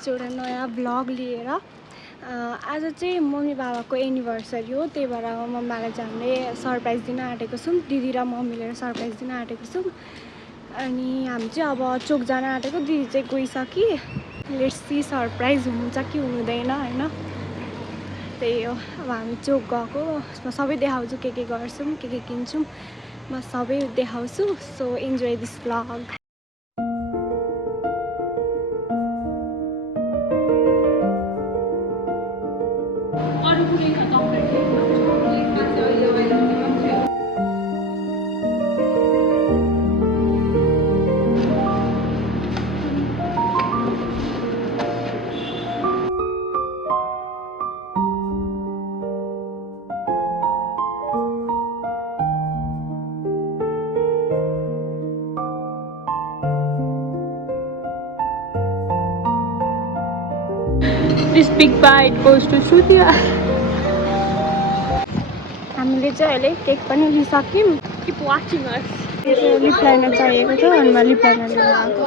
चाहिँ एउटा नयाँ भ्लग लिएर आज चाहिँ मम्मी बाबाको एनिभर्सरी हो, त्यही भएर मम्मी बाबालाई चाहिँ हामीले सरप्राइज दिन आँटेको छौँ। दिदी र म मिलेर सरप्राइज दिन आँटेको छौँ। अनि हामी चाहिँ अब चोक जान आँटेको, दिदी चाहिँ गइसकि। लेट्स सी सरप्राइज हुन्छ कि हुँदैन होइन, त्यही हो। अब हामी चोक गएको, म सबै देखाउँछु, के गर्छौँ, के किन्छौँ, म सबै देखाउँछु। So enjoy this vlog. This big bite goes to Shrutia. हामीले चाहिँ अहिले केक पनि लिइसक्यौँ। Keep watching us. Lip liner चाहिएको थियो अनि म लिप लाइनर लिएर आएको।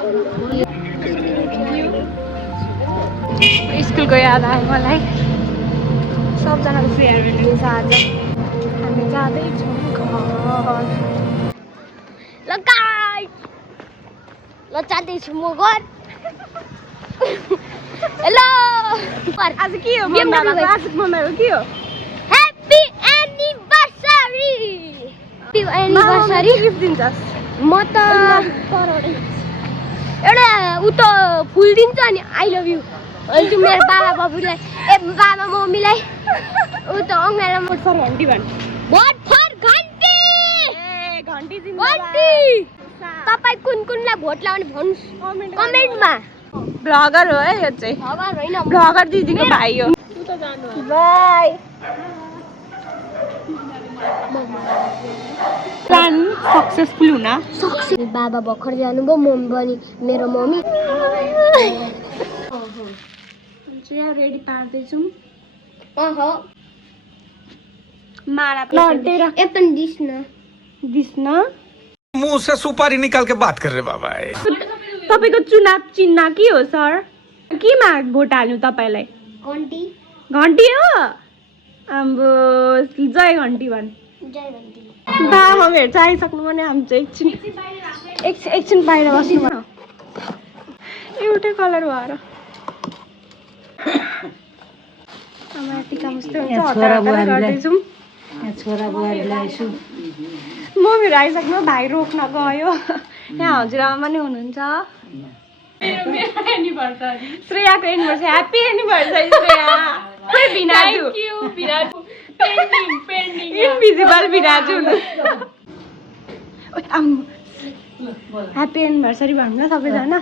स्कुलको याद आयो मलाई। सबजनाको फेयरवेल हुन्छ आज। हामी जाँदैछौँ घर। ल गाइस, ल जाँदैछु म घर। हेलो, आज के हो मम्मीको? आज मम्मीको के हो? Happy anniversary. Happy anniversary gift दिन्छस्? म त एउटा उ त फुल दिन्छ अनि आई लभ यु। अनि तिमी मेरो बाबा बाबुलाई बाबा मम्मीलाई उ त अङ्गाएर मोट फर घन्टी भन्। भोट फर घन्टी। ए घन्टी दिन्छ। घन्टी। तपाई कुनलाई भोट लाउने भन्नुस् कमेन्टमा। ब्लगर हो है यो चाहिँ। ब्लगर होइन, ब्लगर दिदीको भाइ हो। तु त जानु हो। बाइ। प्लान सक्सेसफुल हुन सक्छ। बाबा भर्खर जानुभयो, मम्मी पनि मेरो मम्मी। चाहिँ रेडी पार्दैछौँ। माला पनि दिस्न मुंह से सुपारी निकाल के बात कर रहे बाबा। तपाईको चुनाव चिन्ह के हो सर? केमा भोट हाल्नु तपाईलाई? घन्टी। घन्टी हो? हाम्रो जय घन्टी भन्। जय घन्टी। बाबाहरुहरु चाहिँ आइसक्नु भने हामी चाहिँ एकछिन बाहिर बस्नु भन। एउटै कलर भएर आमा टिका मस्तो हुन्छ। हतार गर्दैछौँ। छोरा बुहारीलाई यसो मम्मीहरु आइसक्नु, भाइ रोक्न गयो। यहाँ हजुरआमा पनि हुनुहुन्छ। श्रेयाको एनिभर्सरी। Happy anniversary Shreya. बिनाजु। थ्याङ्क यू बिनाजु। पेन्डिङ इनभिजिबल बिनाजु। ह्याप्पी एनिभर्सरी भन्नु न सबैजना।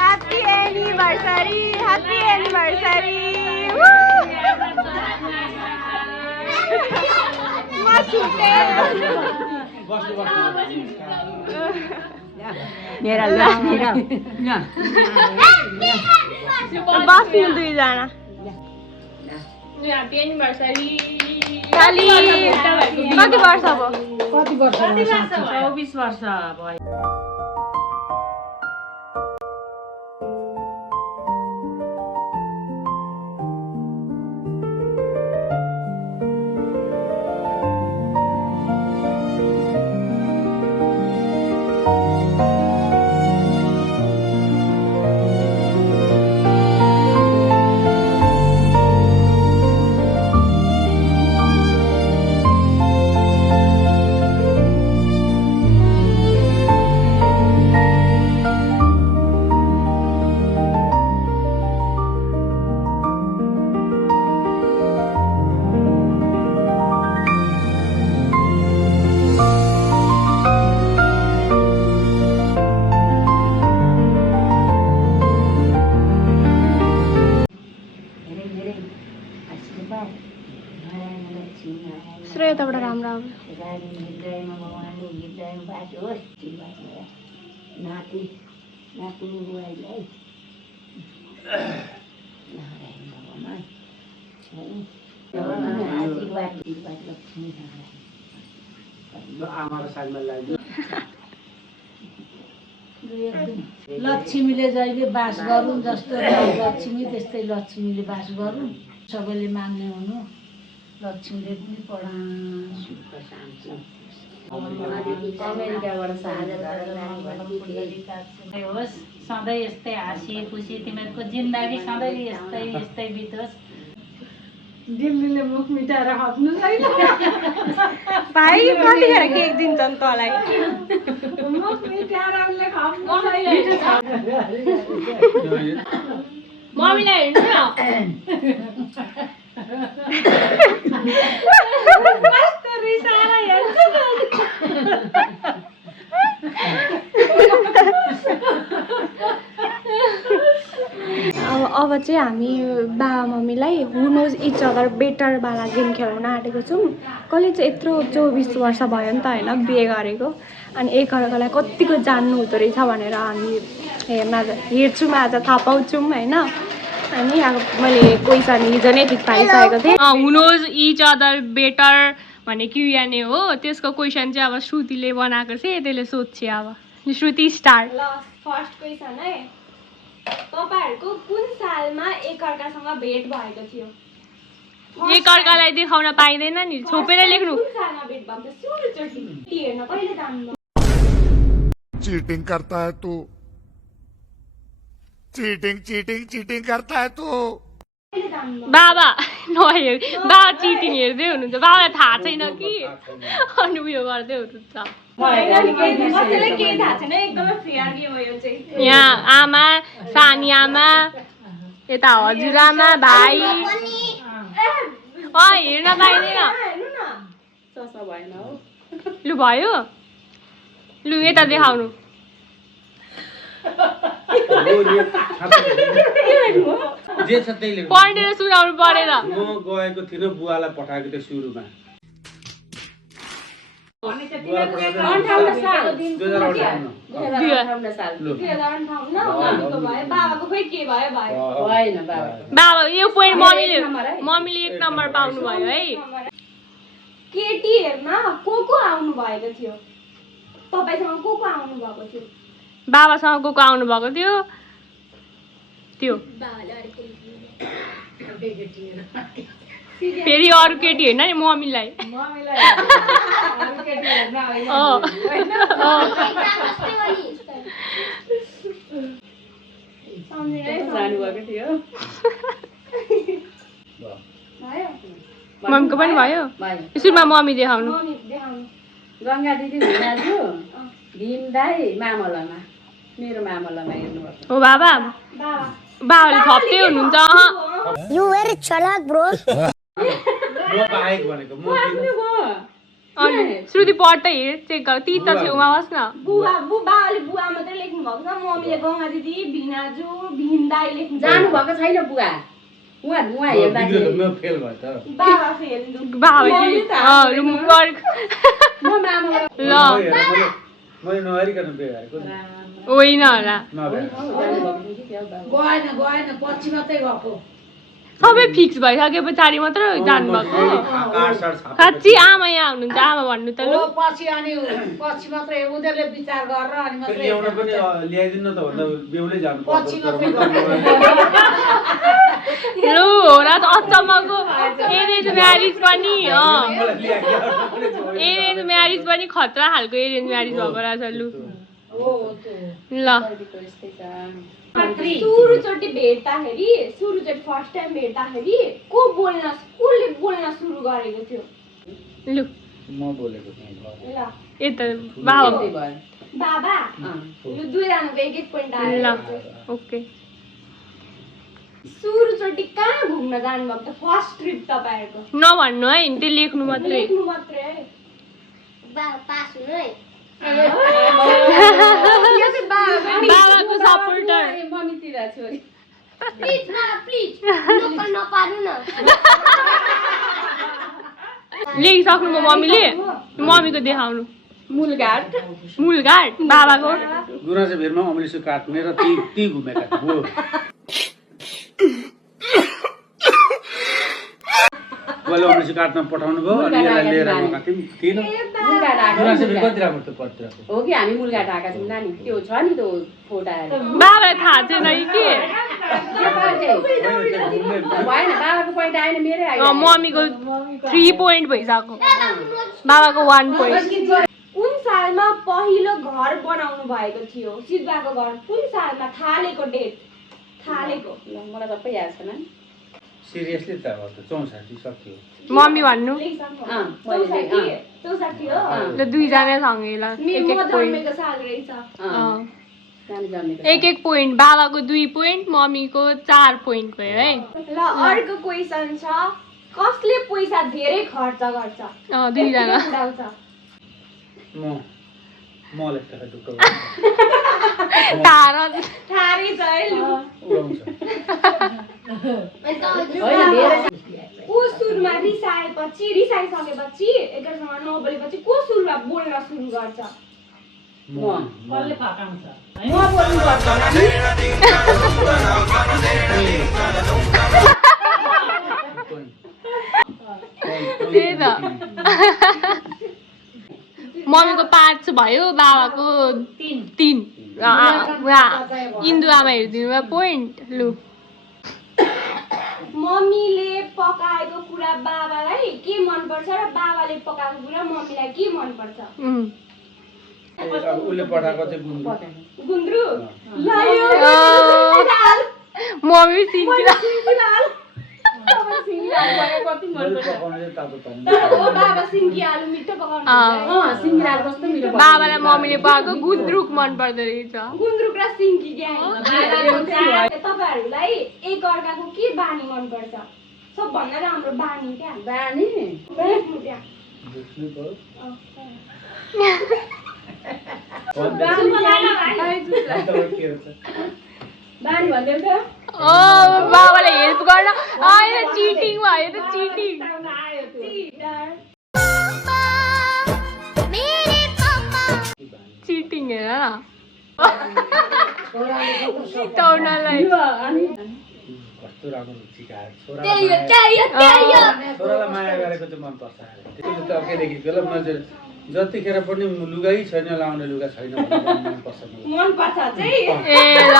Happy anniversary! Happy anniversary! मेरा लक्ष्मीरा बस्नु दुईजना। Happy anniversary. कति वर्ष भयो? 24 वर्ष भयो। श्रेय त बडा राम्रो आयो। नाति नातिनी बुहारीलाई लक्ष्मीले जहिले बास गरून् जस्तो लक्ष्मी त्यस्तै लक्ष्मीले बास गरून् सबैले मान्ने हुनु लक्ष्मीले पनि होस् सधैँ यस्तै हाँसी खुसी तिमीहरूको जिन्दगी सधैँ यस्तै यस्तै बितोस् दिल्लीले मुख मिटाएर खप्नु छैन भाइ कतिखेर केक दिन्छ नि तँलाई मुख मिटाएर उसले खप्नु छैन मम्मीलाई हेर्नु न कस्तो रिसाएर हेर्छ अब चाहिँ हामी बाबा मम्मीलाई हु नोज इच अदर बेटरवाला गेम खेलाउन आँटेको छौँ कसले चाहिँ यत्रो 24 वर्ष भयो नि त होइन बिहे गरेको अनि एकअर्कालाई कतिको जान्नु हुँदो रहेछ भनेर हामी हेर्छौँ आज थाहा पाउँछौँ होइन अनि अब मैले क्वेसन हिजो नै ठिक पारिसकेको थिएँ हु नोज इच अदर बेटर भन्ने क्युएनए हो त्यसको क्वेसन चाहिँ अब श्रुतिले बनाएको थिएँ त्यसले सोध्छ अब श्रुति स्टार्ट ल फर्स्ट क्वेसन है तपाईहरुको कुन सालमा एकअर्कासँग भेट भएको थियो एकअर्कालाई देखाउन पाइँदैन नि छोपेर लेख्नु कुन सालमा भेट भएको थियो सुरुचोटि हेर्न कहिले जान्नु चीटिंग करता है तू चीटिंग करता है तू कहिले जान्नु बाबा नहेर बाबा चिटिङ हेर्दै हुनुहुन्छ बाबालाई थाहा छैन कि अनि उयो गर्दै हुनुहुन्छ कसैलाई केही थाहा छैन एकदमै फेयर गेम हो यो चाहिँ यहाँ आमा सानी आमा यता हजुरआमा भाइ हेर्न पाइँदैन हेर्नु न लु भयो लु यता देखाउनु जे छ त्यही लेख्नु पढेर सुनाउनु परेन म गएको थिइनँ बुवालाई पठाएको थिएँ सुरुमा बाबाको खोइ के भयो बाबा यो पोइन्ट मम्मीले 1 नम्बर पाउनु भयो है केटी हेर्न को आउनु भएको थियो तपाईसँग को आउनु भएको थियो बाबासँग को आउनु भएको थियो त्यो फेरि अरू केटी होइन नि मम्मीलाई मम्मीको पनि भयो सुरुमा मम्मी देखाउनु गङ्गा दिदी भुइँराजु भीम दाई मामलामा मेरो मामलामा हेर्नुपर्छ हो बाबा बाबाले थप्दै हुनुहुन्छ You very chalak, bro. म बाहेक भनेको म अनि श्रुति पढ्दै हेर चेक गर ती त छेउमा बस् न बाबाले बुवा मात्रै लेख्नु भएको छ मम्मीले गङ्गा दिदी भिनाजु भीम दाई लेख्नु जानु भएको छैन बुवा उहाँ हेर्दाखेरि म फेल भयो त बाबा फेल बाबा म मामला ल मैले नहरिकन बिहे गरेको होइन होला गएन पछि मात्रै गएको सबै फिक्स भइसके पछाडि मात्र जानुभएको साँच्ची आमा यहाँ हुनुहुन्छ आमा भन्नु त लु पछि मात्रै उनीहरूले विचार गरेर अनि मात्रै ल्याउन पनि ल्याइदिनु न त भन्दा बेहुलै जानु पछि मात्रै लु हो र त अचम्मको एरेन्ज म्यारिज पनि एरेन्ज म्यारिज पनि खतरा खालको एरेन्ज म्यारिज भएको रहेछ लु ल सुरुचोटि भेट्दाखेरि सुरुचोटि फर्स्ट टाइम भेट्दाखेरि कसले बोल्न सुरु गरेको थियो लु म बोलेको थिएँ ल यता बाबा बाबा लु दुईजनाको एक पोइन्ट आयो ल ओके सुरुचोटि कहाँ घुम्न जानुभएको त फर्स्ट ट्रिप तपाईहरुको नभन्नु है त्यो लेख्नु मात्रै लेख्नु मात्रै है Pass, right? बाबाको सपोर्टर मम्मीतिर छोरी Please, Baba, please. No, paru na. लेखिसक्नुभयो मम्मीले मम्मीको देखाउनु मूलघाट मूलघाट बाबाको गुराँसे भेरमा अमलिसो काट्ने र ती घुमेका हो अहिले अमृतसर काट्न पठाउनु भयो अनि यसलाई लिएर गएका थियौँ गुराँसे फेरि कति राम्रो थियो पत्रिका हो कि हामी मुलगाट आएका छौँ नानी त्यो छ नि त्यो फोटाहरू बाबालाई थाहा छैन कि भएन बाबाको पोइन्ट आएन मेरै आयो मम्मीको 3 पोइन्ट भइसक्यो बाबाको 1 पोइन्ट कुन सालमा पहिलो घर बनाउनु भएको थियो सिद्धाको घर कुन सालमा थालेको डेट थालेको मलाई सबै याद छैन सिरियसली त अब त 64 सक्यो मम्मी भन्नु 64 हो ल दुईजना सँगै ल एक म एक पोइन्ट जन्मेको साल रहेछ एक एक पोइन्ट बाबाको 2 पोइन्ट मम्मीको 4 पोइन्ट भयो है ल अर्को क्वेसन छ कसले पैसा धेरै खर्च गर्छ दुईजना उडाउँछ मलाई त ढुक्क तारा थारी छ है लु उडाउँछ को सुरुमा रिसाइसकेपछि एकैसँग नबोलेपछि को सुरुमा बोल्न सुरु गर्छ कसले फकाउँछ म बोल्नु पर्छ त्यही त मम्मीको 5 भयो बाबाको 3 इन्दु आमा हेरिदिनु पोइन्ट लु मम्मीले पकाएको कुरा बाबालाई के मनपर्छ र बाबाले पकाएको कुरा मम्मीलाई के मनपर्छ उसले पठाएको चाहिँ गुन्द्रु ल यो मम्मी सिन्किला बाबा सिङ्गी आलु मिठो पकाउनु सिङ्गिराहरू कस्तो मिठो बाबालाई मम्मीले पकाएको गुन्द्रुक मन पर्दो रहेछ गुन्द्रुक र सिङ्गी क्या तपाईँहरूलाई एक अर्काको के बानी मनपर्छ सबभन्दा राम्रो बानी क्या बानी बानी भन्दै बाबाले हेल्प गर्न आएर चिटिङ भयो त चिटिङ चिटिङ हेर सिटाउनलाई कस्तो राम्रो सिकायो छोरालाई माया गरेको चाहिँ मनपर्छ त्यसले त अघिदेखि बेला मैले जतिखेर पनि लुगै छैन लाउने लुगा छैन मनपर्छ मनपर्छ चाहिँ ए ल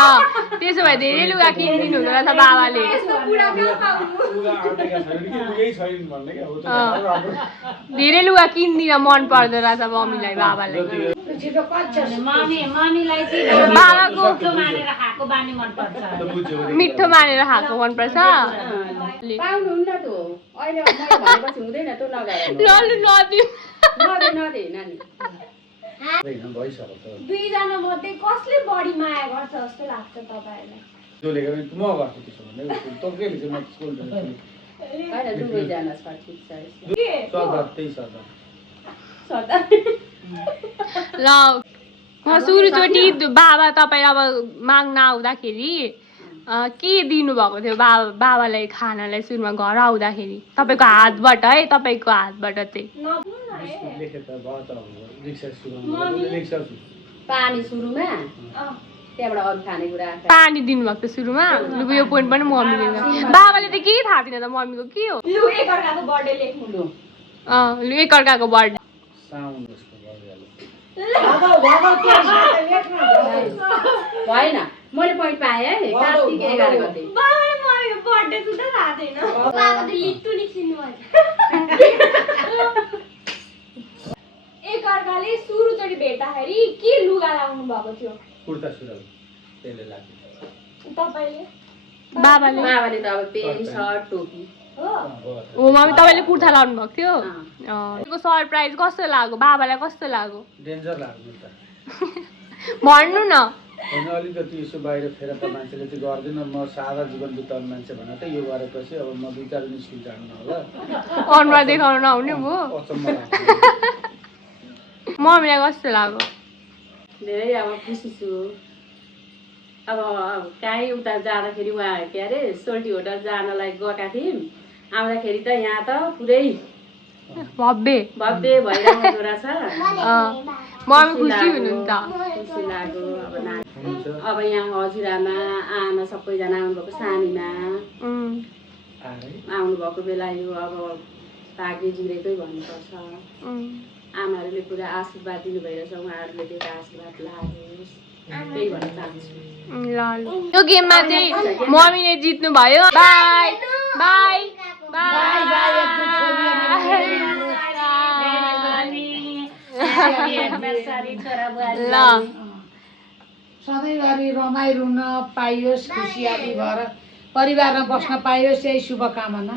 त्यसो भए धेरै लुगा किनिदिनु हुँदो रहेछ बाबाले धेरै लुगा किनिदिन मन पर्दो रहेछ मम्मीलाई बाबालाई मम्मीलाई चाहिँ बाबाको मिठो मानेर खाएको बानी मनपर्छ मिठो मानेर खाएको मनपर्छ पाउनुहुन्न त अहिले मैले भनेपछि हुँदैन त लल्लु नदिउ नदे नानी दुईजना मध्ये कसले बढी माया गर्छ जस्तो लाग्छ तपाईँहरूलाई होइन दुवैजना छ ठिक छ ल सुरुचोटि बाबा तपाईँ अब माग्न आउँदाखेरि के दिनुभएको थियो बाबालाई खानालाई सुरुमा घर आउँदाखेरि तपाईँको हातबाट है तपाईँको हातबाट चाहिँ पानी सुरुमा त्यहाँबाट अरू खानेकुरा पानी दिनुभएको थियो सुरुमा लु यो पोइन्ट पनि मम्मीले बाबाले त केही थाहा थिएन त मम्मीको के हो लु एकअर्काको बर्थडे लेख्नु लु एकअर्काको बर्थडे भएन मैले पोइन्ट पाएँ है कार्तिक 11 गते बर्थडे सुधा थाहा छैन एकअर्काले सुरुचोटि भेट्दाखेरि के लुगा लाउनु भएको थियो कुर्ता सुरुवाल त्यसले लाग्यो तपाईँले बाबाले त अब पेन्ट सर्ट टोपी हो मम्मी तपाईँले कुर्ता लाउनु भएको थियो सरप्राइज कस्तो लाग्यो बाबालाई कस्तो लाग्यो डेन्जर लाग्यो त भन्नु न होइन अलिकति यसो बाहिर फेर त मान्छेले चाहिँ गर्दैन म सादा जीवन बिताउने मान्छे भनेर त यो गरेपछि अब म 2-4 दिन स्कुल जानु होला अनुहार देखाउनु नहुने भयो मम्मीलाई कस्तो लाग्यो धेरै अब खुसी छु अब काहीँ उता जाँदाखेरि उहाँ के अरे सोल्टी होटल जानलाई गएका थियौँ आउँदाखेरि त यहाँ त पुरै भव्य भइरहेको रहेछ मम्मी खुसी हुनुहुन्छ खुसी लाग्यो अब यहाँ हजुरआमा आमा सबैजना आउनुभएको सानीमा आउनुभएको बेला यो अब भाग्य जुरेकै भन्नुपर्छ आमाहरूले पुरा आशीर्वाद दिनुभइरहेछ उहाँहरूले त्यो आशीर्वाद लागोस् त्यही भन्न चाहन्छु यो गेममा चाहिँ मम्मीले जित्नु भयो बाई बाई ल सधैँभरि रमाइ रुन पाइयोस् खुसियाली भएर परिवारमा बस्न पाइयोस् यही शुभकामना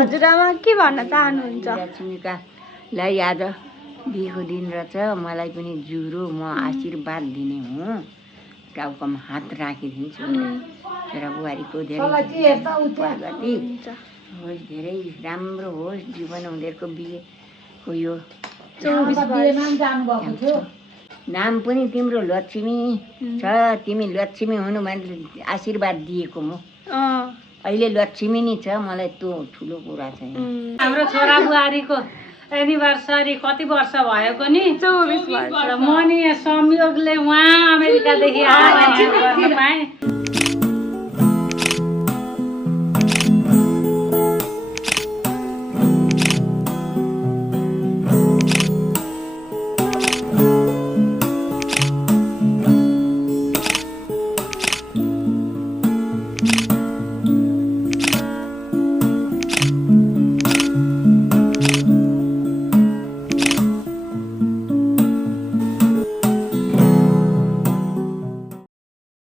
हजुरआमा के भन्न चाहनुहुन्छ लक्ष्मीकालाई आज बिहेको दिन रहेछ मलाई पनि ज्वरो म आशीर्वाद दिने हुँ टाउकोमा हात राखिदिन्छु छोरा बुहारीको धेरै प्रगति होस् धेरै राम्रो होस् जीवन उनीहरूको बिहेको यो नाम पनि तिम्रो लक्ष्मी छ तिमी लक्ष्मी हुनु भने आशीर्वाद दिएको म अहिले लक्ष्मी नै छ मलाई त्यो ठुलो कुरा छ हाम्रो छोरा बुहारीको एनिभर्सरी कति वर्ष भएको नि 24 वर्ष म नि संयोगले उहाँ अमेरिकादेखि आएर पाएँ